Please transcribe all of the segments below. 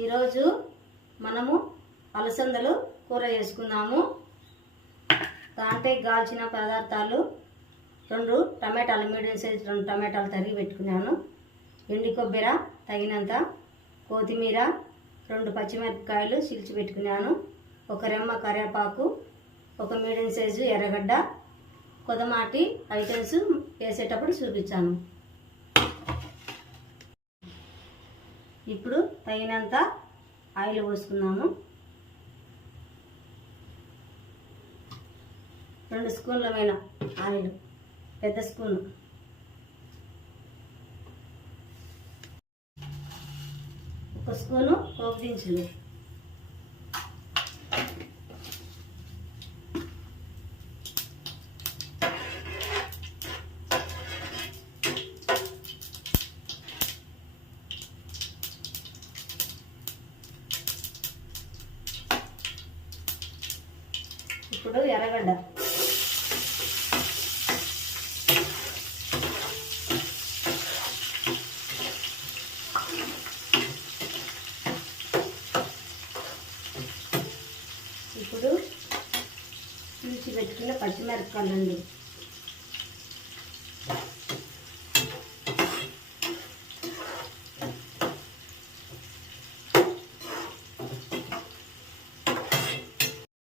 ఈరోజు మనము అలసందలు కూర చేసుకుందాము. దాంట్లో కాల్చిన పదార్థాలు 2 టమాటాలు, మీడియం సైజ్ 2 టమాటాలు తరిగి పెట్టుకున్నాను. ఎండు కొబ్బరి తగినంత, కొత్తిమీర, 2 పచ్చిమిరపకాయలు చీల్చి పెట్టుకున్నాను, 1 రెమ్మ కరివేపాకు, 1 మీడియం సైజు ఎర్రగడ్డ. కొద్దిమాటి ఐటమ్స్ వేసేటప్పుడు చూపించాను. ఇప్పుడు తగినంత ఆయిల్ పోసుకున్నాము. 2 స్పూన్ల మీద ఆయిల్, పెద్ద స్పూను. ఒక స్పూను పోపు దినుసులు, ఇప్పుడు ఎర్రగడ్డ, ఇప్పుడు తీసి పెట్టుకున్న పచ్చిమిరపకాయలండి,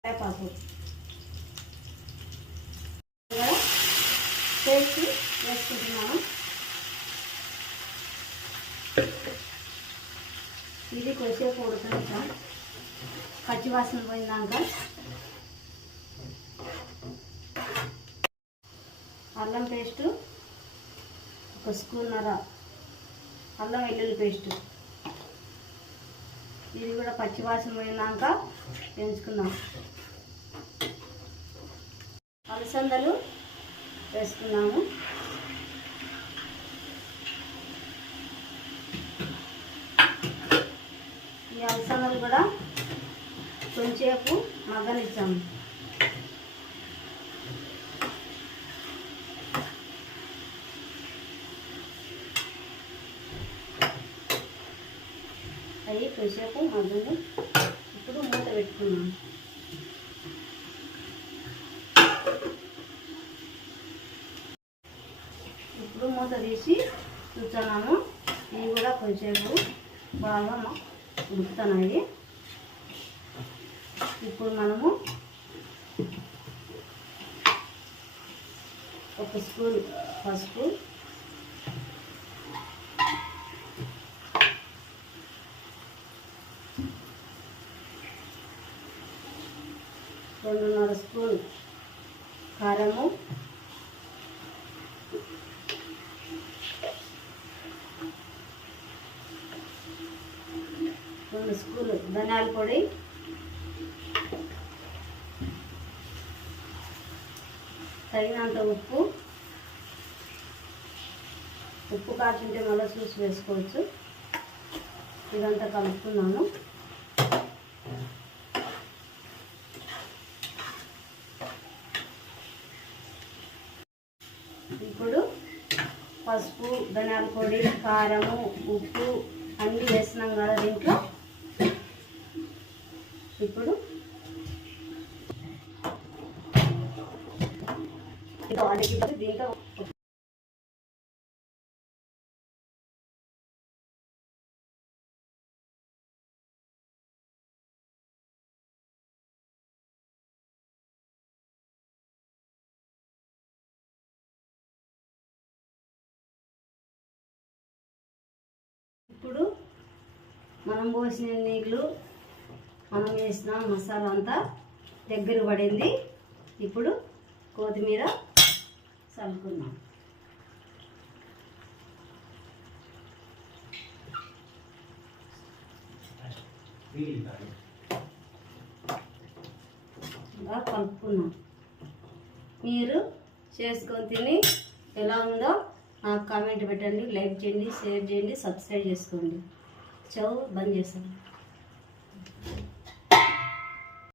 కరివేపాకు పేస్ట్ వేసుకుంటున్నాను. ఇది కొద్దిసేపు ఉడకనిద్దాం, పచ్చివాసన పోయిందాక. అల్లం పేస్టు 1 స్పూన్నర, అల్లం వెల్లుల్లి పేస్టు. ఇది కూడా పచ్చివాసన పోయిందాక వేయించుకుందాం. అలసందలు వేసుకున్నాము. ఈ అలసందలు కూడా కొంచెంసేపు మగ్గనిచ్చాము. అవి కొంచెంసేపు మగ్గని ఇప్పుడు మూత పెట్టుకున్నాము. ఇప్పుడు మూత తీసి చూస్తున్నాము. ఇవి కూడా కొంచెంసేపు బాగా ఉడుకుతున్నాయి. ఇప్పుడు మనము 1 స్పూన్ పసుపు, 2.5 స్పూన్ కారము, 2 స్పూన్లు ధనియాల పొడి, తగినంత ఉప్పు. ఉప్పు కాచుంటే మళ్ళీ చూసి వేసుకోవచ్చు. ఇదంతా కలుపుకున్నాను. ఇప్పుడు పసుపు, ధనియాల పొడి, కారము, ఉప్పు అన్నీ వేసినాం కదా దీంట్లో. ఇప్పుడు దీంట్లో ఇప్పుడు మనం పోసిన నీళ్ళు, మనం వేసిన మసాలా అంతా దగ్గర పడింది. ఇప్పుడు కొత్తిమీర చల్లుకున్నాం. ఇలా కలుపుకున్నాం. మీరు చేసుకొని తిని ఎలా ఉందో నాకు కామెంట్ పెట్టండి, లైక్ చేయండి, షేర్ చేయండి, సబ్స్క్రైబ్ చేసుకోండి. స్టవ్ బంద్ చేస్తాను.